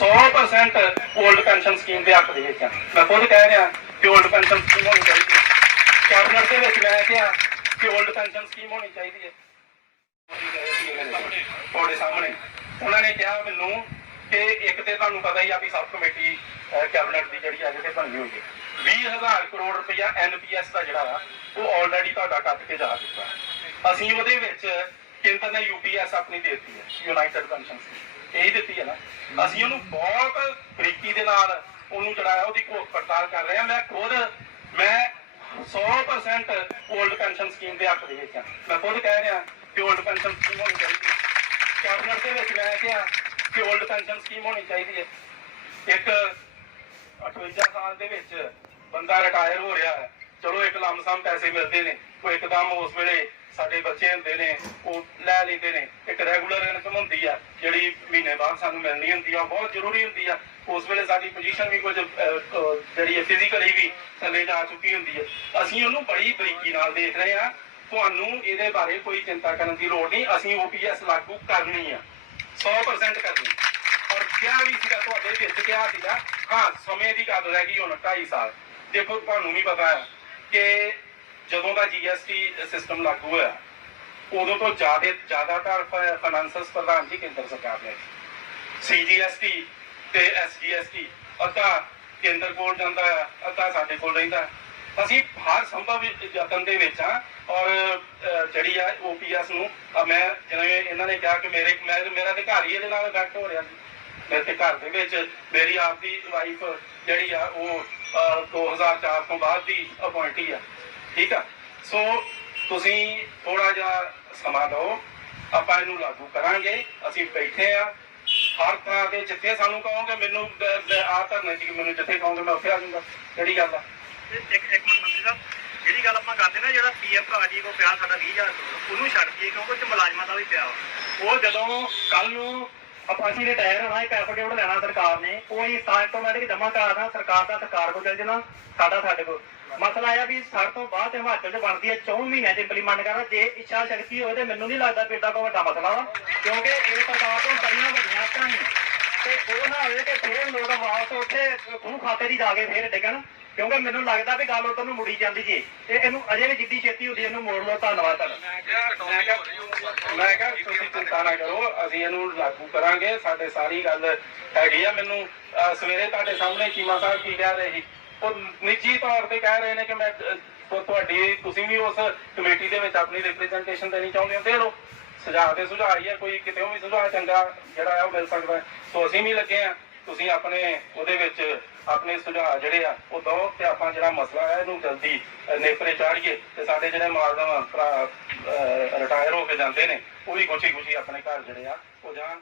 100% old pension scheme ਦੇ ਹੱਕ ਦੇ ਵਿੱਚ ਆ। ਮੈਂ ਖੁਦ ਕਹਿ ਰਿਹਾ ਕਿ 올ਡ ਪੈਨਸ਼ਨ ਸਕੀਮ ਹੋਣੀ ਚਾਹੀਦੀ ਹੈ। ਕੈਬਨਰ ਦੇ ਵਿੱਚ ਮੈਂ ਕਿਹਾ ਕਿ 올ਡ ਪੈਨਸ਼ਨ ਸਕੀਮ ਹੋਣੀ ਚਾਹੀਦੀ ਹੈ। ਤੁਹਾਡੇ ਸਾਹਮਣੇ। ਉਹਨਾਂ ਨੇ ਕਿਹਾ ਮੈਨੂੰ ਕਿ ਇੱਕ ਤੇ ਤੁਹਾਨੂੰ ਪਤਾ ਹੀ ਆ ਵੀ ਸਬ ਕਮੇਟੀ ਕੈਬਨਿਟ ਦੀ ਜਿਹੜੀ ਅੱਜ ਤੇ ਬਣੀ ਹੋਈ ਹੈ। 20000 ਕਰੋੜ ਰੁਪਇਆ ਐਨਪੀਐਸ ਦਾ ਜਿਹੜਾ ਆ, ਉਹ ਆਲਰੇਡੀ ਤੁਹਾਡਾ ਕੱਟ ਕੇ ਜਾ ਚੁੱਕਾ ਅਸੀਂ ਉਹਦੇ ਵਿੱਚ ਕੇਂਦਰ ਨੇ ਯੂਪੀਐਸ ਆਪਣੀ ਦੇਤੀ ਹੈ ਯੂਨਾਈਟਿਡ ਪੈਨਸ਼ਨ ਇਹ ਦਿੱਤੀ ਹੈ ਨਾ। ਅਸੀਂ ਉਹਨੂੰ ਬਹੁਤ ਬਰੀਕੀ ਦੇ ਨਾਲ ਉਹਨੂੰ ਚੜਾਇਆ, ਉਹਦੀ ਘੋਖ ਪੜਤਾਲ ਕਰ ਰਹੇ ਹਾਂ। ਮੈਂ ਖੁਦ, ਮੈਂ 100% 올ਡ ਪੈਨਸ਼ਨ ਸਕੀਮ ਦੇ ਹੱਕ ਦੇ ਵਿੱਚ ਹਾਂ। ਮੈਂ ਖੁਦ ਕਹਿ ਰਿਹਾ ਕਿ 올ਡ ਪੈਨਸ਼ਨ ਸਕੀਮ ਹੋਣੀ ਚਾਹੀਦੀ ਹੈ। ਕੈਬਨਿਟ ਦੇ ਵਿੱਚ ਮੈਂ ਕਿਹਾ ਕਿ 올ਡ ਪੈਨਸ਼ਨ ਸਕੀਮ ਹੋਣੀ ਚਾਹੀਦੀ ਹੈ। ਇੱਕ 58 ਸਾਲ ਦੇ ਵਿੱਚ ਬੰਦਾ ਰਿਟਾਇਰ ਹੋ ਰਿਹਾ ਹੈ। ਚਲੋ, ਇੱਕ ਲੰਮਸਮ ਪੈਸੇ ਮਿਲਦੇ ਨੇ। ਕੋਈ ਇੱਕਦਮ ਉਸ ਵੇਲੇ ਸਾਡੇ ਬੱਚੇ ਹੁੰਦੇ ਨੇ, ਉਹ ਲੈ ਲੈਂਦੇ ਨੇ। ਇੱਕ ਰੈਗੂਲਰ ਇਨਕਮ ਹੁੰਦੀ ਆ, ਜਿਹੜੀ ਮਹੀਨੇ ਬਾਅਦ ਸਾਨੂੰ ਮਿਲਣੀ ਹੁੰਦੀ ਆ ਬਹੁਤ ਜ਼ਰੂਰੀ ਹੁੰਦੀ ਆ। ਉਸ ਵੇਲੇ ਸਾਡੀ ਪੋਜੀਸ਼ਨ ਵੀ ਕੁਝ ਜਿਹੜੀ ਹੈ ਫਿਜ਼ੀਕਲੀ ਵੀ ਥੱਲੇ ਜਾ ਚੁੱਕੀ ਹੁੰਦੀ ਹੈ ਅਸੀਂ ਉਹਨੂੰ ਬੜੀ ਬਰੀਕੀ ਨਾਲ ਦੇਖ ਰਹੇ ਹਾਂ ਤੁਹਾਨੂੰ ਇਹਦੇ ਬਾਰੇ ਕੋਈ ਚਿੰਤਾ ਕਰਨ ਦੀ ਲੋੜ ਨਹੀਂ। ਅਸੀਂ ਓਪੀਐਸ ਲਾਗੂ ਕਰਨੀ ਆ। 100% ਕਰਨੀ। ਔਰ ਕਿਹਾ ਵੀ ਸੀਗਾ, ਤੁਹਾਡੇ ਵਿੱਚ ਕਿਹਾ ਸੀਗਾ, ਹਾਂ, ਸਮੇਂ ਦੀ ਗੱਲ ਰਹਿ ਗਈ ਹੁਣ 2.5 ਸਾਲ। ਦੇਖੋ, ਤੁਹਾਨੂੰ ਵੀ ਪਤਾ ਹੈ ਕਿ ਜਦੋਂ ਦਾ ਜੀਐਸਟੀ ਸਿਸਟਮ ਲਾਗੂ ਹੋਇਆ ਉਦੋਂ ਤੋਂ ਜ਼ਿਆਦਾ ਜ਼ਿਆਦਾਤਰ ਫਾਈਨਾਂਸਸ ਪ੍ਰਧਾਨ ਜੀ ਕੇਂਦਰ ਸਰਕਾਰ ਨੇ। ਸੀਜੀਐਸਟੀ ਤੇ ਐਸਜੀਐਸਟੀ ਅੱਧਾ ਕੇਂਦਰ ਕੋਲ ਜਾਂਦਾ ਹੈ ਅੱਧਾ ਸਾਡੇ ਕੋਲ ਰਹਿੰਦਾ ਅਸੀਂ ਹਰ ਸੰਭਵ ਯਤਨ ਦੇ ਵਿੱਚ ਆ ਔਰ ਅਹ, ਜਿਹੜੀ ਆ ਓਪੀਐਸ ਨੂੰ ਮੈਂ ਜਿਵੇਂ ਇਹਨਾਂ ਨੇ ਕਿਹਾ ਕਿ ਮੇਰੇ ਮੇਰਾ ਤੇ ਘਰ ਹੀ ਇਹਦੇ ਨਾਲ ਇਫੈਕਟ ਹੋ ਰਿਹਾ ਸੀ ਮੇਰੇ ਤੇ ਘਰ ਦੇ ਵਿੱਚ ਮੇਰੀ ਆਪ ਦੀ ਵਾਈਫ ਜਿਹੜੀ ਆ ਉਹ ਅਹ, 2004 ਤੋਂ ਬਾਅਦ ਦੀ ਅਪਾਇੰਟੀ ਆ। ਠੀਕ ਆ? ਸੋ ਤੁਸੀਂ ਥੋੜਾ ਜਿਹਾ ਸਮਾਂ ਦਿਓ। ਆਪਾਂ ਇਹਨੂੰ ਲਾਗੂ ਕਰਾਂਗੇ। ਅਸੀਂ ਬੈਠੇ ਆ। ਹਰ ਤਰ੍ਹਾਂ ਦੇ ਜਿੱਥੇ ਸਾਨੂੰ ਕਹੋਗੇ ਮੈਨੂੰ ਆ ਧਰਨੇ ਦੀ ਮੈਨੂੰ ਜਿੱਥੇ ਕਹੋਗੇ ਮੈਂ ਉੱਥੇ ਆ ਜਾਊਂਗਾ। ਕਿਹੜੀ ਗੱਲ ਆ? ਇੱਕ ਇੱਕ ਮਿੰਟ ਮੰਤਰੀ ਸਾਹਿਬ ਜਿਹੜੀ ਗੱਲ ਆਪਾਂ ਕਰਦੇ ਨਾ ਜਿਹੜਾ ਪੀਐਫ ਆਜੀ ਕੋ ਪਿਆ ਸਾਡਾ 20000 ਕਰੋੜ ਉਹਨੂੰ ਛੱਡ ਦਈਏ ਕਿਉਂਕਿ ਉਹ ਮੁਲਾਜ਼ਮਾਂ ਦਾ ਵੀ ਪਿਆ ਉਹ ਜਦੋਂ ਕੱਲ ਨੂੰ ਆਪਾਂ ਅਸੀਂ ਰਿਟਾਇਰ ਹੋਣਾ ਇੱਕ ਐਫੀਡੇਵਿਟ ਲੈਣਾ ਸਰਕਾਰ ਨੇ ਉਹ ਹੀ ਆਟੋਮੈਟਿਕ ਜਮ੍ਹਾਂ ਕਰਾਣਾ ਸਰਕਾਰ ਦਾ ਸਰਕਾਰ ਕੋਲ ਚਲ ਜਾਣਾ ਸਾਡਾ ਸਾਡੇ ਕੋਲ। ਮਸਲਾ ਇਹ ਆ ਵੀ ਸਾਡੇ ਤੋਂ ਬਾਅਦ ਹਿਮਾਚਲ 'ਚ ਬਣਦੀ ਹੈ 4 ਮਹੀਨਿਆਂ 'ਚ ਇੰਪਲੀਮੈਂਟ ਕਰਨਾ ਜੇ ਇੱਛਾ ਸ਼ਕਤੀ ਹੋਵੇ ਤੇ ਮੈਨੂੰ ਨਹੀਂ ਲੱਗਦਾ ਵੀ ਏਡਾ ਕੋਈ ਵੱਡਾ ਮਸਲਾ ਵਾ, ਕਿਉਂਕਿ ਇਹ ਸਰਕਾਰ ਤੋਂ ਬੜੀਆਂ ਵੱਡੀਆਂ ਕਹਾਣੀ ਤੇ ਉਹ ਨਾ ਹੋਵੇ ਕਿ ਫਿਰ ਲੋਕ ਵਾਪਸ ਉੱਥੇ ਖੂਹ ਖਾਤੇ ਦੀ ਜਾ ਕੇ ਫੇਰ ਡਿੱਗਣ, ਕਿਉਂਕਿ ਮੈਨੂੰ ਲੱਗਦਾ ਵੀ ਗੱਲ ਉਧਰ ਨੂੰ ਮੁੜੀ ਜਾਂਦੀ ਜੀ। ਤੇ ਇਹਨੂੰ ਅਜੇ ਵੀ ਜਿੱਦੀ ਛੇਤੀ ਹੁੰਦੀ, ਇਹਨੂੰ ਮੋੜ ਲਓ, ਧੰਨਵਾਦ ਤੁਹਾਡਾ। ਮੈਂ ਕਿਹਾ ਤੁਸੀਂ ਚਿੰਤਾ ਨਾ ਕਰੋ, ਅਸੀਂ ਇਹਨੂੰ ਲਾਗੂ ਕਰਾਂਗੇ। ਸਾਡੇ ਸਾਰੀ ਗੱਲ ਹੈਗੀ ਆ। ਮੈਨੂੰ ਸਵੇਰੇ ਤੁਹਾਡੇ ਸਾਹਮਣੇ ਚੀਮਾ ਸਾਹਿਬ ਕੀ ਕਹਿ ਰਹੇ ਸੀ? ਉਹ ਨਿੱਜੀ ਤੌਰ ਤੇ ਕਹਿ ਰਹੇ ਨੇ ਕਿ ਮੈਂ ਤੁਹਾਡੀ, ਤੁਸੀਂ ਵੀ ਉਸ ਕਮੇਟੀ ਦੇ ਵਿੱਚ ਆਪਣੀ ਰਿਪਰੈਜ਼ੈਂਟੇਸ਼ਨ ਦੇਣੀ ਚਾਹੁੰਦੇ ਹੋ, ਦੇ ਲਓ ਸੁਝਾਅ ਤੇ ਸੁਝਾਅ ਹੀ ਆ, ਕੋਈ ਕਿਤੇ ਵੀ ਸੁਝਾਅ ਚੰਗਾ ਜਿਹੜਾ ਆ ਉਹ ਮਿਲ ਸਕਦਾ। ਸੋ ਅਸੀਂ ਵੀ ਲੱਗੇ ਆ ਤੁਸੀਂ ਆਪਣੇ, ਉਹਦੇ ਵਿੱਚ ਆਪਣੇ ਸੁਝਾਅ ਜਿਹੜੇ ਆ, ਉਹ ਦਿਓ ਤੇ ਆਪਾਂ ਜਿਹੜਾ ਮਸਲਾ ਹੈ ਇਹਨੂੰ ਜਲਦੀ ਨੇਪਰੇ ਚਾੜੀਏ ਤੇ ਸਾਡੇ ਜਿਹੜੇ ਮਾਲਮ ਭਰਾ ਰਿਟਾਇਰ ਹੋ ਕੇ ਜਾਂਦੇ ਨੇ, ਉਹ ਵੀ ਖੁਸ਼ੀ ਖੁਸ਼ੀ ਆਪਣੇ ਘਰ ਜਿਹੜੇ ਆ, ਉਹ ਜਾਣ।